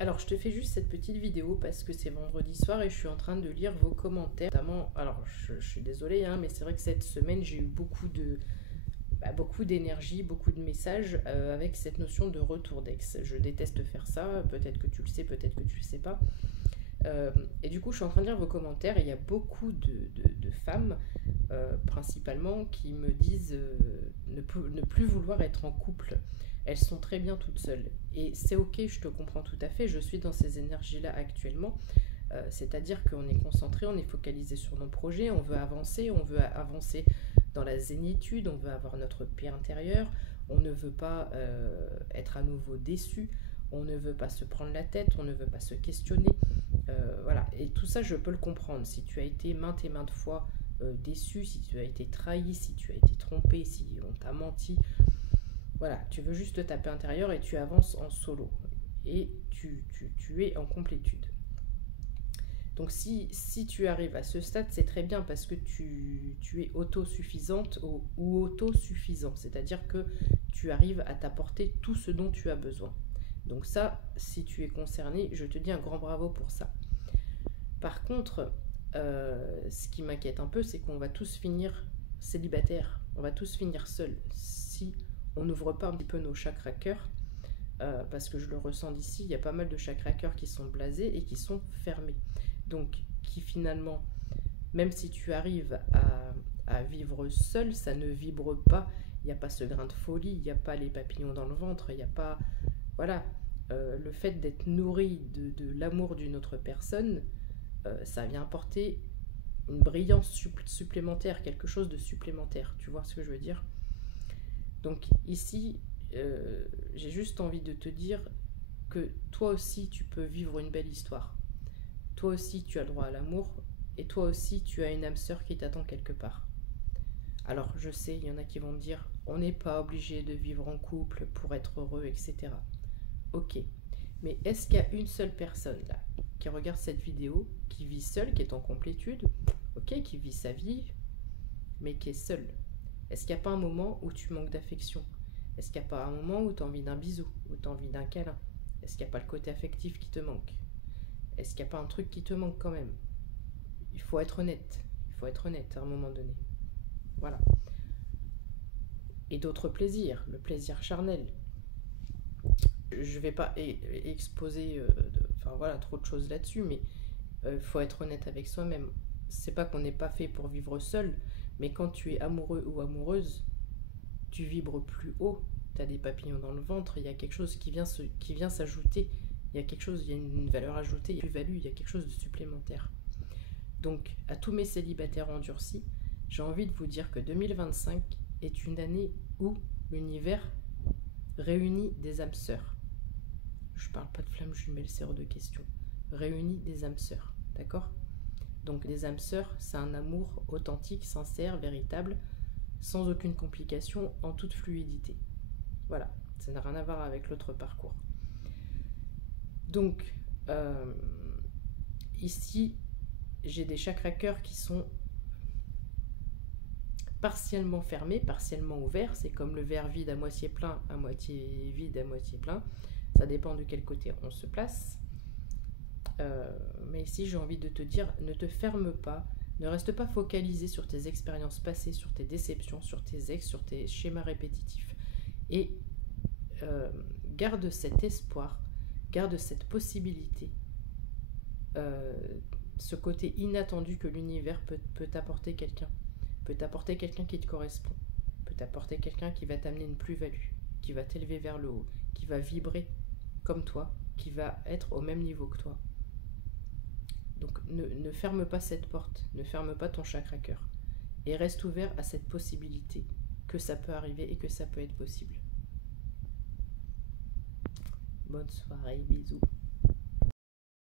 Alors, je te fais juste cette petite vidéo parce que c'est vendredi soir et je suis en train de lire vos commentaires. Notamment, alors je suis désolée, hein, mais c'est vrai que cette semaine, j'ai eu beaucoup d'énergie, beaucoup de messages avec cette notion de retour d'ex. Je déteste faire ça, peut-être que tu le sais, peut-être que tu le sais pas. Et du coup, je suis en train de lire vos commentaires et il y a beaucoup de femmes, principalement, qui me disent ne plus vouloir être en couple. Elles sont très bien toutes seules. Et c'est ok, je te comprends tout à fait, je suis dans ces énergies-là actuellement. C'est-à-dire qu'on est concentré, on est focalisé sur nos projets, on veut avancer dans la zénitude, on veut avoir notre paix intérieure, on ne veut pas être à nouveau déçu, on ne veut pas se prendre la tête, on ne veut pas se questionner. Voilà, et tout ça je peux le comprendre. Si tu as été maintes et maintes fois déçu, si tu as été trahi, si tu as été trompé, si on t'a menti, voilà, tu veux juste te taper intérieur et tu avances en solo. Et tu es en complétude. Donc si tu arrives à ce stade, c'est très bien parce que tu es autosuffisante ou autosuffisant. C'est-à-dire que tu arrives à t'apporter tout ce dont tu as besoin. Donc ça, si tu es concerné, je te dis un grand bravo pour ça. Par contre, ce qui m'inquiète un peu, c'est qu'on va tous finir célibataires. On va tous finir seuls si on n'ouvre pas un petit peu nos chakras cœur. Parce que je le ressens d'ici, il y a pas mal de chakras cœur qui sont blasés et qui sont fermés. Donc, qui finalement, même si tu arrives à vivre seul, ça ne vibre pas. Il n'y a pas ce grain de folie, il n'y a pas les papillons dans le ventre, il n'y a pas... Voilà, le fait d'être nourri de l'amour d'une autre personne, ça vient apporter une brillance supplémentaire, quelque chose de supplémentaire. Tu vois ce que je veux dire? Donc ici, j'ai juste envie de te dire que toi aussi, tu peux vivre une belle histoire. Toi aussi, tu as le droit à l'amour. Et toi aussi, tu as une âme sœur qui t'attend quelque part. Alors, je sais, il y en a qui vont me dire, on n'est pas obligé de vivre en couple pour être heureux, etc. Ok. Mais est-ce qu'il y a une seule personne là qui regarde cette vidéo, qui vit seule, qui est en complétude, ok, qui vit sa vie, mais qui est seule? Est-ce qu'il n'y a pas un moment où tu manques d'affection? Est-ce qu'il n'y a pas un moment où tu as envie d'un bisou, où tu as envie d'un câlin? Est-ce qu'il n'y a pas le côté affectif qui te manque? Est-ce qu'il n'y a pas un truc qui te manque quand même? Il faut être honnête. Il faut être honnête à un moment donné. Voilà. Et d'autres plaisirs, le plaisir charnel. Je ne vais pas exposer enfin, voilà, trop de choses là-dessus, mais il faut être honnête avec soi-même. C'est pas qu'on n'est pas fait pour vivre seul, mais quand tu es amoureux ou amoureuse, tu vibres plus haut, tu as des papillons dans le ventre, il y a quelque chose qui vient s'ajouter, il y a quelque chose, il y a une valeur ajoutée, une plus-value, il y a quelque chose de supplémentaire. Donc, à tous mes célibataires endurcis, j'ai envie de vous dire que 2025 est une année où l'univers réunit des âmes sœurs. Je parle pas de flammes jumelles, c'est hors de question. Réunit des âmes sœurs, d'accord? Donc, les âmes sœurs, c'est un amour authentique, sincère, véritable, sans aucune complication, en toute fluidité. Voilà, ça n'a rien à voir avec l'autre parcours. Donc, ici, j'ai des chakras cœur qui sont partiellement fermés, partiellement ouverts. C'est comme le verre vide à moitié plein, à moitié vide, à moitié plein. Ça dépend de quel côté on se place. Mais ici, j'ai envie de te dire, ne te ferme pas, ne reste pas focalisé sur tes expériences passées, sur tes déceptions, sur tes ex, sur tes schémas répétitifs. Et garde cet espoir, garde cette possibilité, ce côté inattendu que l'univers peut t'apporter quelqu'un. Peut t'apporter quelqu'un qui te correspond. Peut t'apporter quelqu'un qui va t'amener une plus-value, qui va t'élever vers le haut, qui va vibrer comme toi, qui va être au même niveau que toi. Donc ne ferme pas cette porte, ne ferme pas ton chakra cœur. Et reste ouvert à cette possibilité que ça peut arriver et que ça peut être possible. Bonne soirée, bisous.